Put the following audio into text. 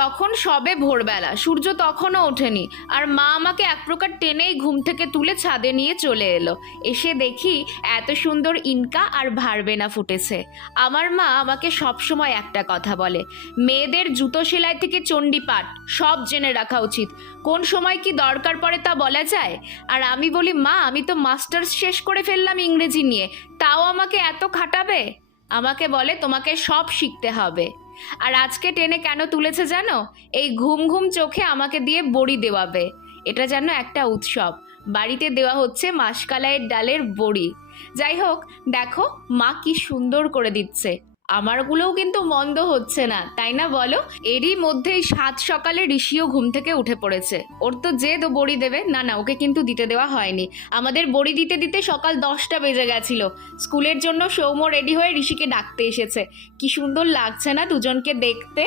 তখন সবে ভোরবেলা, সূর্য তখনও ওঠেনি। আর মা আমাকে এক প্রকার টেনেই ঘুম থেকে তুলে ছাদে নিয়ে চলে এলো। এসে দেখি এত সুন্দর ইনকা আর ভারবেনা ফুটেছে। আমার মা আমাকে সবসময় একটা কথা বলে, মেয়েদের জুতো সেলাই থেকে চণ্ডীপাঠ সব জেনে রাখা উচিত, কোন সময় কি দরকার পড়ে তা বলা যায়। আর আমি বলি, মা আমি তো মাস্টার্স শেষ করে ফেললাম ইংরেজি নিয়ে, তাও আমাকে এত খাটাবে? আমাকে বলে তোমাকে সব শিখতে হবে। আর আজকে টেনে কেন তুলেছে জানো? এই ঘুম ঘুম চোখে আমাকে দিয়ে বড়ি দেওয়াবে। এটা যেন একটা উৎসব, বাড়িতে দেওয়া হচ্ছে মাসকালাইয়ের ডালের বড়ি। যাই হোক, দেখো মা কি সুন্দর করে দিচ্ছে। আমারগুলোও কিন্তু মন্দ হচ্ছে না, তাই না বলো? এরই মধ্যেই সাত সকালে ঋষিও ঘুম থেকে উঠে পড়েছে। ওর তো জেদ ও বড়ি দেবে, না না ওকে কিন্তু দিতে দেওয়া হয়নি। আমাদের বড়ি দিতে দিতে সকাল 10টা বেজে গেছিল। স্কুলের জন্য সৌম্য রেডি হয়ে ঋষিকে ডাকতে এসেছে। কি সুন্দর লাগছে না দুজনকে দেখতে।